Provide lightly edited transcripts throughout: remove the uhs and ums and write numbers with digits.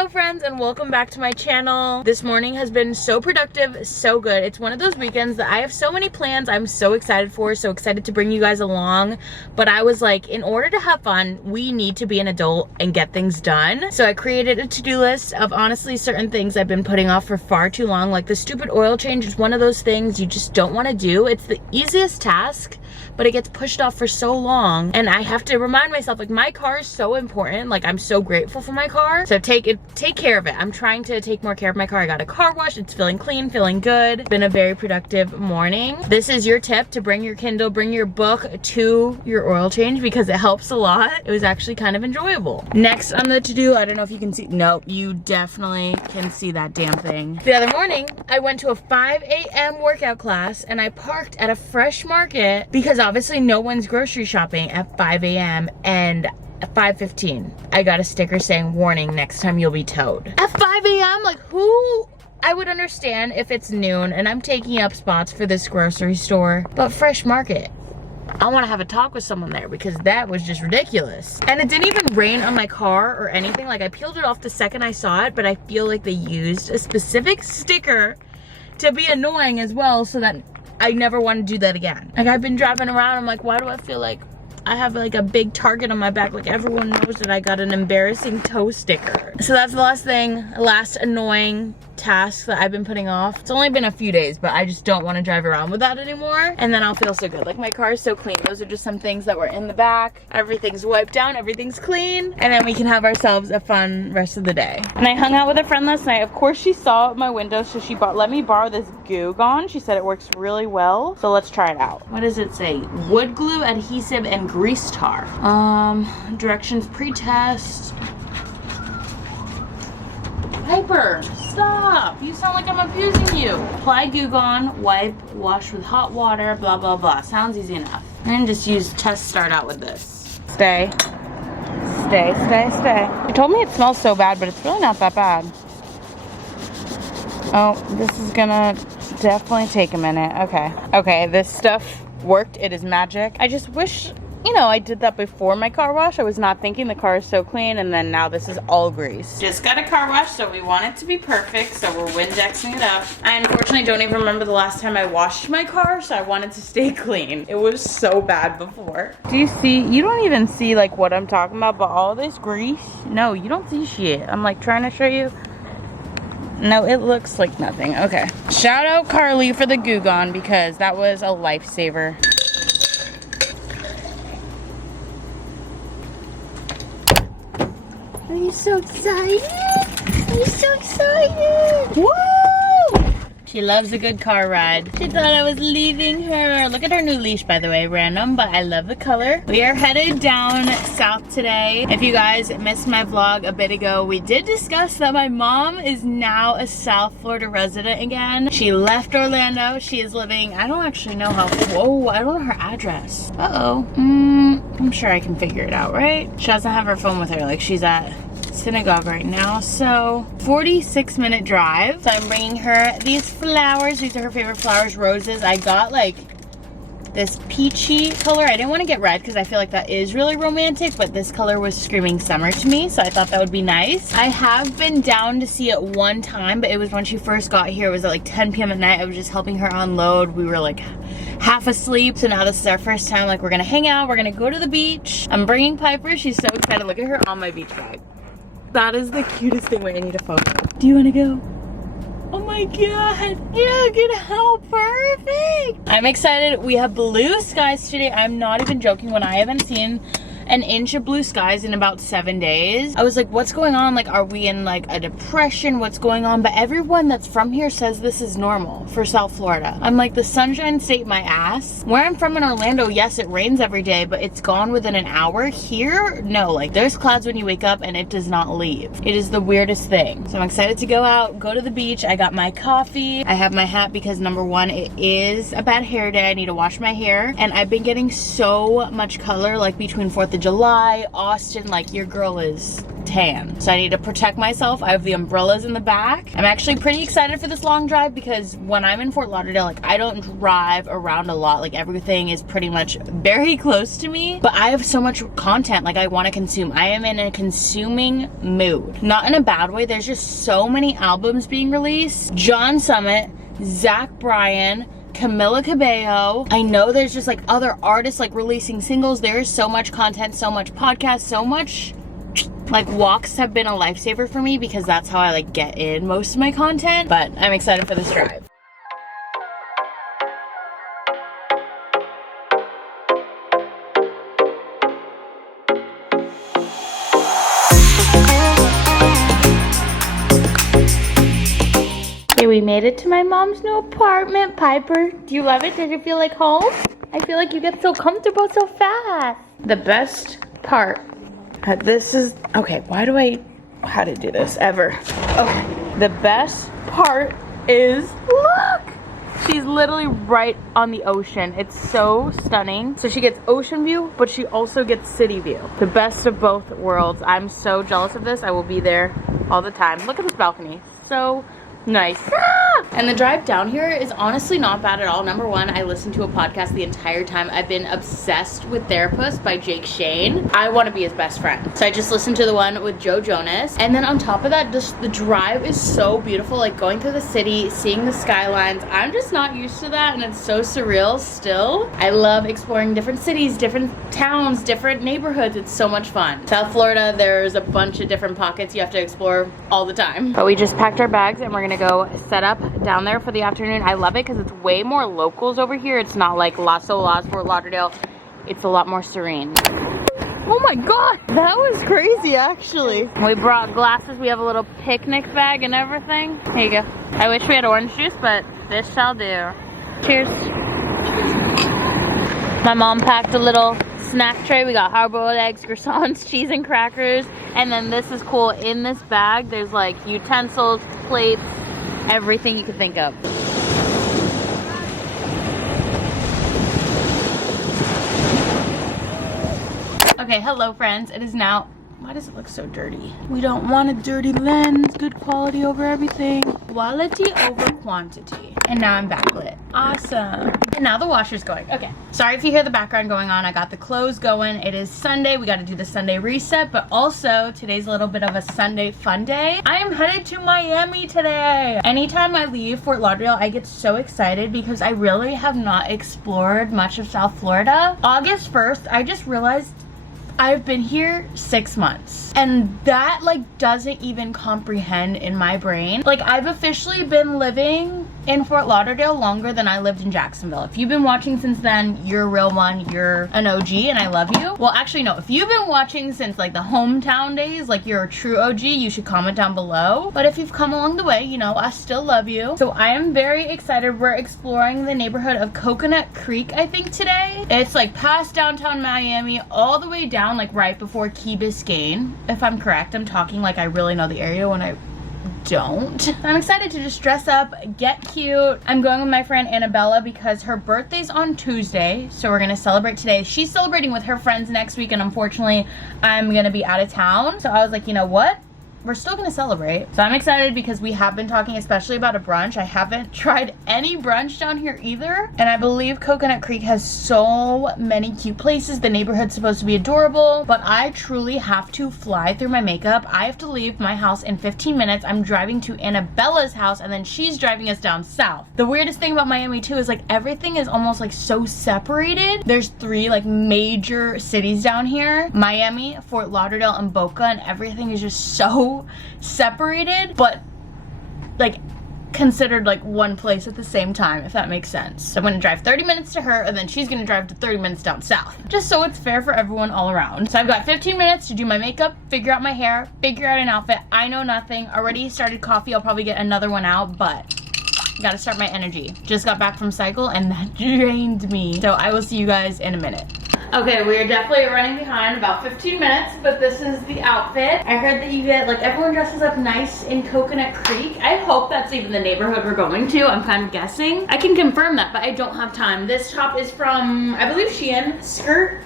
Hello friends and welcome back to my channel. This morning has been so productive, so good. It's one of those weekends that I have so many plans I'm so excited for, so excited to bring you guys along. But I was like, in order to have fun, we need to be an adult and get things done. So I created a to-do list of honestly certain things I've been putting off for far too long. Like the stupid oil change is one of those things you just don't want to do. It's the easiest task, but it gets pushed off for so long. And I have to remind myself, like, my car is so important. Like, I'm so grateful for my car. So take care of it. I'm trying to take more care of my car. I got a car wash. It's feeling clean, feeling good. It's been a very productive morning. This is your tip to bring your Kindle, bring your book to your oil change because it helps a lot. It was actually kind of enjoyable. Next on the to-do, I don't know if you can see. Nope, you definitely can see that damn thing. The other morning, I went to a 5 a.m. workout class and I parked at a fresh market because obviously no one's grocery shopping at 5 a.m. and at 5:15, I got a sticker saying, warning, next time you'll be towed. At 5 a.m., like who? I would understand if it's noon and I'm taking up spots for this grocery store, but fresh market. I want to have a talk with someone there because that was just ridiculous. And it didn't even rain on my car or anything. Like I peeled it off the second I saw it, but I feel like they used a specific sticker to be annoying as well so that I never want to do that again. Like I've been driving around, I'm like, why do I feel like I have like a big target on my back? Like everyone knows that I got an embarrassing toe sticker. So that's the last annoying task that I've been putting off. It's only been a few days, but I just don't want to drive around with that anymore. And then I'll feel so good. Like my car is so clean. Those are just some things that were in the back. Everything's wiped down, everything's clean. And then we can have ourselves a fun rest of the day. And I hung out with a friend last night. Of course she saw my window, so she let me borrow this Goo Gone. She said it works really well. So let's try it out. What does it say? Wood glue, adhesive, and grease tar. Directions pre-test. Piper, stop! You sound like I'm abusing you. Apply Goo Gone, wipe, wash with hot water, blah, blah, blah. Sounds easy enough. And just use test start out with this. Stay. Stay, stay, stay. She told me it smells so bad, but it's really not that bad. Oh, this is gonna definitely take a minute. Okay. Okay, this stuff worked. It is magic. I just wish, you know, I did that before my car wash. I was not thinking the car is so clean, and then now this is all grease. Just got a car wash, so we want it to be perfect, so we're Windexing it up. I unfortunately don't even remember the last time I washed my car, so I wanted to stay clean. It was so bad before. Do you see? You don't even see like what I'm talking about, but all this grease? No, you don't see shit. I'm like trying to show you. No, it looks like nothing. Okay. Shout out Carly for the Goo Gone because that was a lifesaver. Are you so excited? Are you so excited? Woo! She loves a good car ride. She thought I was leaving her. Look at her new leash, by the way. Random, but I love the color. We are headed down south today. If you guys missed my vlog a bit ago, we did discuss that my mom is now a South Florida resident again. She left Orlando. She is living, I don't actually know how, whoa, I don't know her address. Uh-oh. I'm sure I can figure it out, right? She doesn't have her phone with her. Like she's at synagogue right now. So 46-minute drive. So I'm bringing her these flowers. These are her favorite flowers, roses. I got like this peachy color. I didn't want to get red because I feel like that is really romantic, but this color was screaming summer to me, so I thought that would be nice. I have been down to see it one time, but it was when she first got here. It was at like 10 p.m. at night. I was just helping her unload. We were like half asleep, so now this is our first time. Like we're gonna hang out, we're gonna go to the beach. I'm bringing Piper. She's so excited. Look at her on my beach bag. That is the cutest thing. Wait, I need a photo. Do you want to go? Oh my god, look at how perfect. I'm excited. We have blue skies today. I'm not even joking. When I haven't seen an inch of blue skies in about 7 days, I was like, what's going on? Like, are we in like a depression? What's going on? But everyone that's from here says this is normal for South Florida. I'm like, the sunshine state my ass. Where I'm from in Orlando, yes, it rains every day, but it's gone within an hour. Here, no, like there's clouds when you wake up and it does not leave. It is the weirdest thing. So I'm excited to go out, go to the beach. I got my coffee. I have my hat because number one, it is a bad hair day. I need to wash my hair. And I've been getting so much color like between 4th of of July, Austin, like your girl is tan. So I need to protect myself. I have the umbrellas in the back. I'm actually pretty excited for this long drive because when I'm in Fort Lauderdale, like I don't drive around a lot. Like everything is pretty much very close to me, but I have so much content like I want to consume. I am in a consuming mood. Not in a bad way. There's just so many albums being released. John Summit, Zach Bryan, Camila Cabello. I know there's just like other artists like releasing singles. There is so much content, so much podcast, so much. Like walks have been a lifesaver for me because that's how I like get in most of my content, but I'm excited for this drive. Okay, we made it to my mom's new apartment. Piper, do you love it? Does it feel like home? I feel like you get so comfortable so fast. The best part. This is, okay, how to do this ever. Okay, the best part is, look! She's literally right on the ocean. It's so stunning. So she gets ocean view, but she also gets city view. The best of both worlds. I'm so jealous of this. I will be there all the time. Look at this balcony. So nice. And the drive down here is honestly not bad at all. Number one, I listened to a podcast the entire time. I've been obsessed with Therapist by Jake Shane. I want to be his best friend. So I just listened to the one with Joe Jonas. And then on top of that, just the drive is so beautiful. Like going through the city, seeing the skylines. I'm just not used to that and it's so surreal still. I love exploring different cities, different towns, different neighborhoods. It's so much fun. South Florida, there's a bunch of different pockets you have to explore all the time. But we just packed our bags and we're gonna go set up down there for the afternoon. I love it because it's way more locals over here. It's not like Las Olas, Fort Lauderdale. It's a lot more serene. Oh my god, that was crazy actually. We brought glasses. We have a little picnic bag and everything. Here you go. I wish we had orange juice, but this shall do. Cheers. My mom packed a little snack tray. We got hard-boiled eggs, croissants, cheese, and crackers. And then this is cool. In this bag, there's like utensils, plates, everything you could think of. Okay, hello friends. It is now, why does it look so dirty? We don't want a dirty lens. Good quality over everything. Quality over quantity. And now I'm backlit. Awesome. And now the washer's going. Okay. Sorry if you hear the background going on. I got the clothes going. It is Sunday. We got to do the Sunday reset, but also today's a little bit of a Sunday fun day. I am headed to Miami today. Anytime I leave Fort Lauderdale, I get so excited because I really have not explored much of South Florida. August 1st, I just realized I've been here 6 months and that like doesn't even comprehend in my brain. Like I've officially been living in Fort Lauderdale longer than I lived in Jacksonville. If you've been watching since then, you're a real one, you're an OG and I love you. Well, actually no, if you've been watching since like the hometown days, like you're a true OG, you should comment down below. But if you've come along the way, you know, I still love you. So I am very excited. We're exploring the neighborhood of Coconut Creek, I think today. It's like past downtown Miami, all the way down like right before Key Biscayne. If I'm correct, I'm talking like I really know the area when I don't. I'm excited to just dress up, get cute. I'm going with my friend Annabella because her birthday's on Tuesday, so we're gonna celebrate today. She's celebrating with her friends next week, and unfortunately, I'm gonna be out of town. So I was like, you know what? We're still gonna celebrate. So I'm excited because we have been talking especially about a brunch. I haven't tried any brunch down here either. And I believe Coconut Creek has so many cute places. The neighborhood's supposed to be adorable, but I truly have to fly through my makeup. I have to leave my house in 15 minutes. I'm driving to Annabella's house and then she's driving us down south. The weirdest thing about Miami too is like everything is almost like so separated. There's 3 like major cities down here. Miami, Fort Lauderdale, and Boca, and everything is just so separated, but like considered like one place at the same time, if that makes sense. So I'm gonna drive 30 minutes to her and then she's gonna drive to 30 minutes down south, just so it's fair for everyone all around. So I've got 15 minutes to do my makeup, figure out my hair, figure out an outfit. I know nothing. Already started coffee. I'll probably get another one out, but gotta start my energy. Just got back from cycle and that drained me. So I will see you guys in a minute. Okay, we are definitely running behind, about 15 minutes, but this is the outfit. I heard that you get, like, everyone dresses up nice in Coconut Creek. I hope that's even the neighborhood we're going to. I'm kind of guessing. I can confirm that, but I don't have time. This top is from, I believe, Shein. Skirt,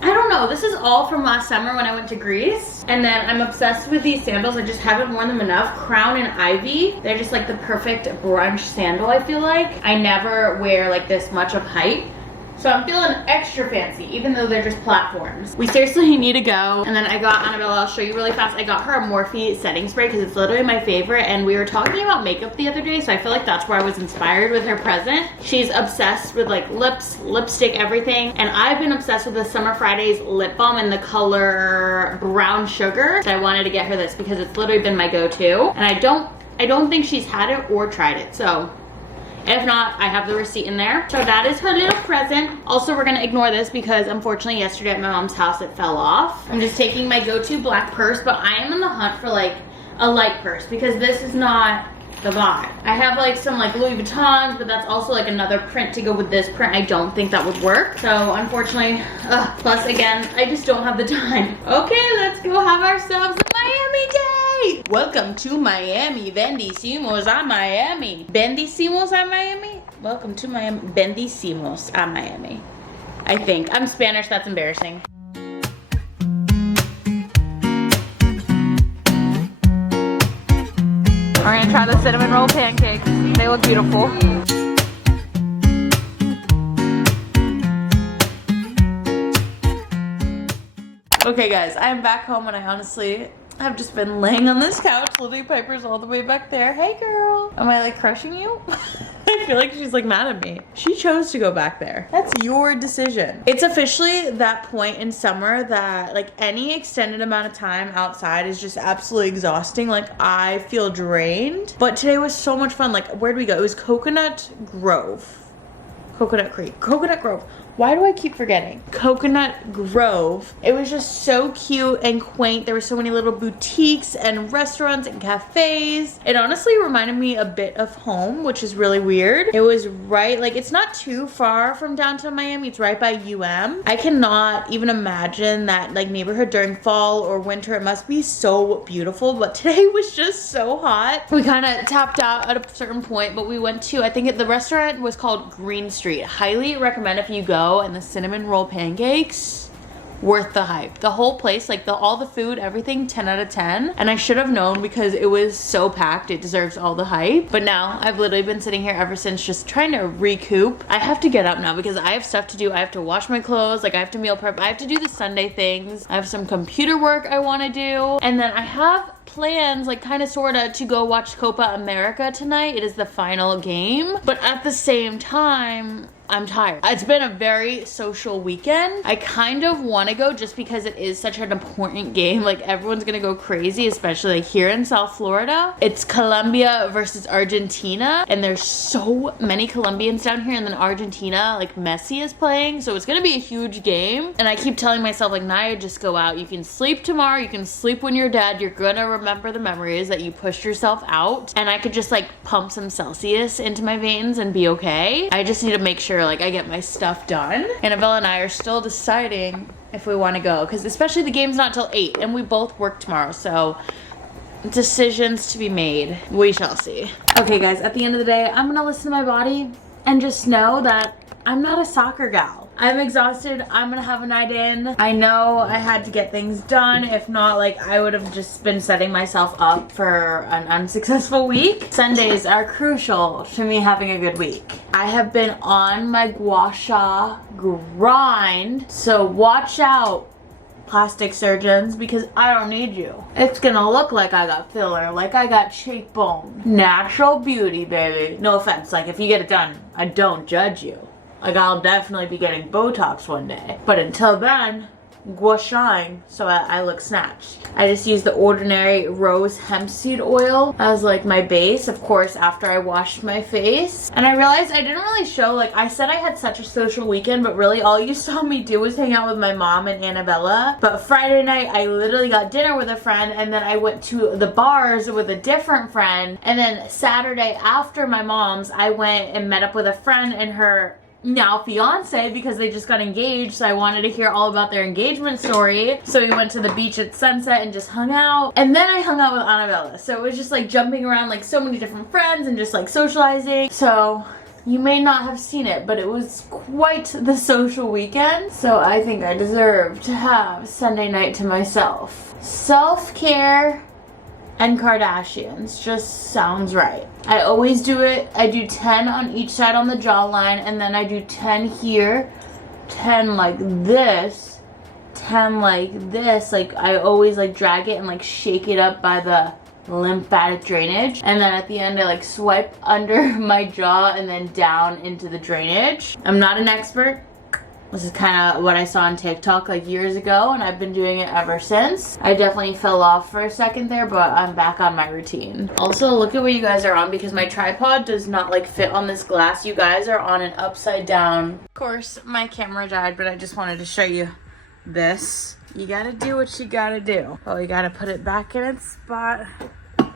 I don't know. This is all from last summer when I went to Greece. And then I'm obsessed with these sandals. I just haven't worn them enough. Crown and Ivy. They're just like the perfect brunch sandal, I feel like. I never wear like this much of height. So I'm feeling extra fancy, even though they're just platforms. We seriously need to go. And then I got Annabella, I'll show you really fast. I got her a Morphe setting spray because it's literally my favorite. And we were talking about makeup the other day, so I feel like that's where I was inspired with her present. She's obsessed with like lips, lipstick, everything. And I've been obsessed with the Summer Fridays lip balm in the color Brown Sugar. So I wanted to get her this because it's literally been my go-to. And I don't think she's had it or tried it, so. If not, I have the receipt in there. So that is her little present. Also, we're gonna ignore this because unfortunately yesterday at my mom's house it fell off. I'm just taking my go-to black purse, but I am in the hunt for like a light purse because this is not the vibe. I have like some like Louis Vuittons, but that's also like another print to go with this print. I don't think that would work. So unfortunately, plus again, I just don't have the time. Okay, let's go have ourselves a Miami day. Welcome to Miami. Bendecimos a Miami. Bendecimos a Miami? Welcome to Miami. Bendecimos a Miami. I think. I'm Spanish, that's embarrassing. We're gonna try the cinnamon roll pancakes. They look beautiful. Okay guys, I'm back home and I honestly have just been laying on this couch. Lily Piper's all the way back there. Hey girl. Am I like crushing you? I feel like she's like mad at me. She chose to go back there. That's your decision. It's officially that point in summer that like any extended amount of time outside is just absolutely exhausting. Like I feel drained. But today was so much fun. Like where'd we go? It was Coconut Grove. Coconut Creek. Coconut Grove. Why do I keep forgetting? Coconut Grove. It was just so cute and quaint. There were so many little boutiques and restaurants and cafes. It honestly reminded me a bit of home, which is really weird. It was right, like it's not too far from downtown Miami. It's right by UM. I cannot even imagine that like neighborhood during fall or winter. It must be so beautiful, but today was just so hot. We kind of tapped out at a certain point, but we went to, I think the restaurant was called Green Street. Highly recommend if you go. And the cinnamon roll pancakes, worth the hype. The whole place, like all the food, everything, 10 out of 10. And I should have known because it was so packed. It deserves all the hype. But now I've literally been sitting here ever since just trying to recoup. I have to get up now because I have stuff to do. I have to wash my clothes. Like I have to meal prep. I have to do the Sunday things. I have some computer work I want to do. And then I have plans, like kind of sorta, to go watch Copa America tonight. It is the final game. But at the same time, I'm tired. It's been a very social weekend. I kind of want to go just because it is such an important game. Like everyone's gonna go crazy, especially like here in South Florida. It's Colombia versus Argentina, and there's so many Colombians down here, and then Argentina, like Messi is playing, so it's gonna be a huge game. And I keep telling myself like, Naya, just go out. You can sleep tomorrow, you can sleep when you're dead. You're gonna remember the memories that you pushed yourself out, and I could just like pump some Celsius into my veins and be okay. I just need to make sure like I get my stuff done. Annabella and I are still deciding if we want to go, because especially the game's not till 8 and we both work tomorrow, so decisions to be made. We shall see. Okay guys, at the end of the day, I'm gonna listen to my body and just know that I'm not a soccer gal. I'm exhausted. I'm gonna have a night in. I know I had to get things done. If not, like I would have just been setting myself up for an unsuccessful week. Sundays are crucial to me having a good week. I have been on my gua sha grind, so watch out, plastic surgeons, because I don't need you. It's gonna look like I got filler, like I got cheekbone. Natural beauty, baby. No offense, like if you get it done, I don't judge you. Like I'll definitely be getting Botox one day. But until then, gua shine so I look snatched. I just use the ordinary rose hemp seed oil as like my base, of course, after I washed my face. And I realized I didn't really show, like I said I had such a social weekend, but really all you saw me do was hang out with my mom and Annabella. But Friday night I literally got dinner with a friend, and then I went to the bars with a different friend. And then Saturday after my mom's, I went and met up with a friend and her now fiance, because they just got engaged, so I wanted to hear all about their engagement story. So we went to the beach at sunset and just hung out, and then I hung out with Annabella. So it was just like jumping around like so many different friends and just like socializing. So You may not have seen it, but it was quite the social weekend. So I think I deserve to have Sunday night to myself. Self-care and Kardashians just sounds right. I always do it. I do 10 on each side on the jawline, and then I do 10 here, 10 like this, 10 like this. Like I always like drag it and like shake it up by the lymphatic drainage, and then at the end I like swipe under my jaw and then down into the drainage. I'm not an expert. This is kind of what I saw on TikTok like years ago, and I've been doing it ever since. I definitely fell off for a second there, but I'm back on my routine. Also, look at what you guys are on, because my tripod does not like fit on this glass. You guys are on an upside down. Of course, my camera died, but I just wanted to show you this. You gotta do what you gotta do. Oh, you gotta put it back in its spot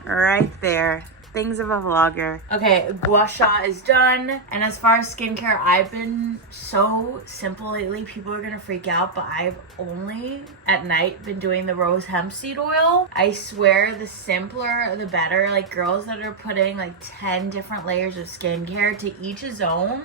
right there. Things of a vlogger. Okay, gua sha is done. And as far as skincare, I've been so simple lately. People are gonna freak out, but I've only at night been doing the rose hemp seed oil. I swear the simpler the better. Like girls that are putting like 10 different layers of skincare, to each his own.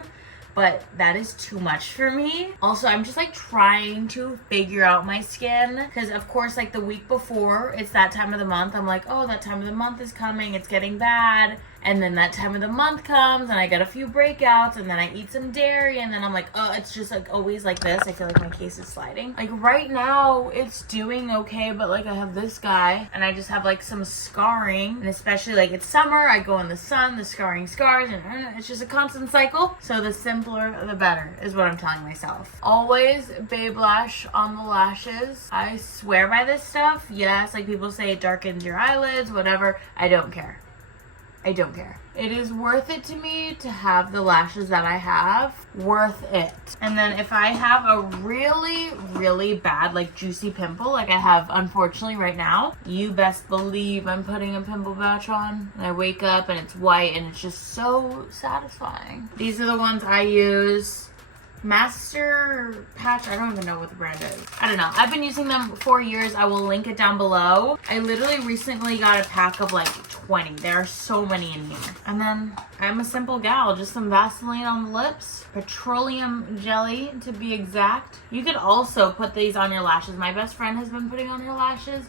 But that is too much for me. Also, I'm just like trying to figure out my skin, because of course like the week before it's that time of the month, I'm like, oh, that time of the month is coming, it's getting bad. And then that time of the month comes and I get a few breakouts, and then I eat some dairy, and then I'm like, oh, it's just like always like this. I feel like my case is sliding. Like right now it's doing okay, but like I have this guy and I just have like some scarring, and especially like it's summer, I go in the sun, the scarring scars, and it's just a constant cycle. So the simpler the better is what I'm telling myself. Always Babe Lash on the lashes. I swear by this stuff. Yes, like people say it darkens your eyelids, whatever. I don't care. I don't care. It is worth it to me to have the lashes that I have. Worth it. And then if I have a really, really bad, like juicy pimple, like I have unfortunately right now, you best believe I'm putting a pimple patch on. And I wake up and it's white and it's just so satisfying. These are the ones I use. Master Patch, I don't even know what the brand is. I don't know. I've been using them for years. I will link it down below. I literally recently got a pack of like 20. There are so many in here. And then I'm a simple gal. Just some Vaseline on the lips. Petroleum jelly to be exact. You could also put these on your lashes. My best friend has been putting on her lashes,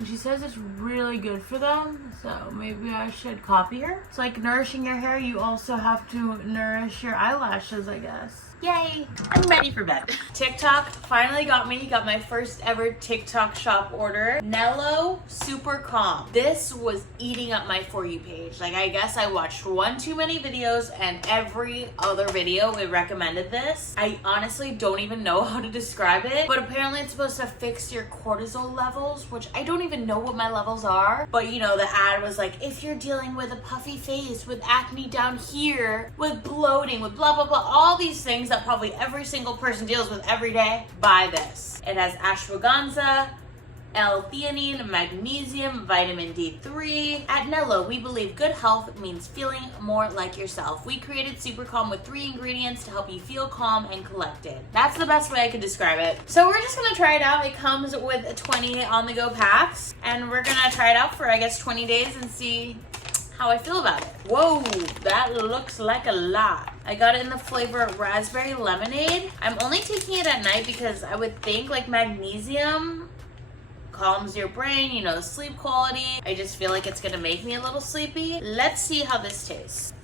and she says it's really good for them, so maybe I should copy her. It's like nourishing your hair, you also have to nourish your eyelashes, I guess. Yay! I'm ready for bed. TikTok finally got my first ever TikTok shop order. Nello Super Calm. This was eating up my For You page. Like, I guess I watched one too many videos, and every other video it recommended this. I honestly don't even know how to describe it, but apparently it's supposed to fix your cortisol levels, which I don't even know what my levels are. But you know, the ad was like, if you're dealing with a puffy face, with acne down here, with bloating, with blah, blah, blah, all these things that probably every single person deals with every day, buy this. It has ashwagandha, L-theanine, magnesium, vitamin D3. At Nello, we believe good health means feeling more like yourself. We created Super Calm with 3 ingredients to help you feel calm and collected. That's the best way I could describe it. So we're just gonna try it out. It comes with 20 on-the-go packs, and we're gonna try it out for, I guess, 20 days and see how I feel about it. Whoa, that looks like a lot. I got it in the flavor raspberry lemonade. I'm only taking it at night because I would think like magnesium calms your brain, you know, sleep quality. I just feel like it's gonna make me a little sleepy. Let's see how this tastes.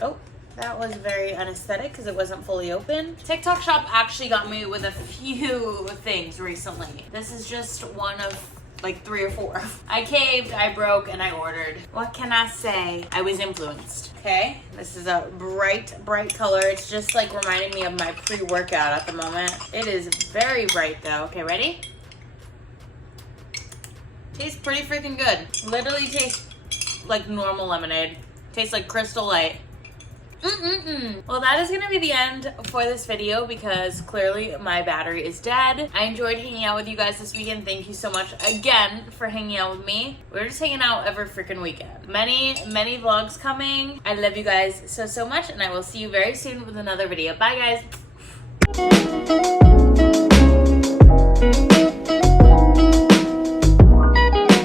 Oh, that was very unaesthetic because it wasn't fully open. TikTok shop actually got me with a few things recently. This is just one of like 3 or 4. I caved, I broke, and I ordered. What can I say? I was influenced. Okay, this is a bright, bright color. It's just like reminding me of my pre-workout at the moment. It is very bright though. Okay, ready? Tastes pretty freaking good. Literally tastes like normal lemonade. Tastes like Crystal Light. Well, that is gonna be the end for this video because clearly my battery is dead. I enjoyed hanging out with you guys this weekend. Thank you so much again for hanging out with me. We're just hanging out every freaking weekend. Many vlogs coming. I love you guys so much, and I will see you very soon with another video. Bye, guys.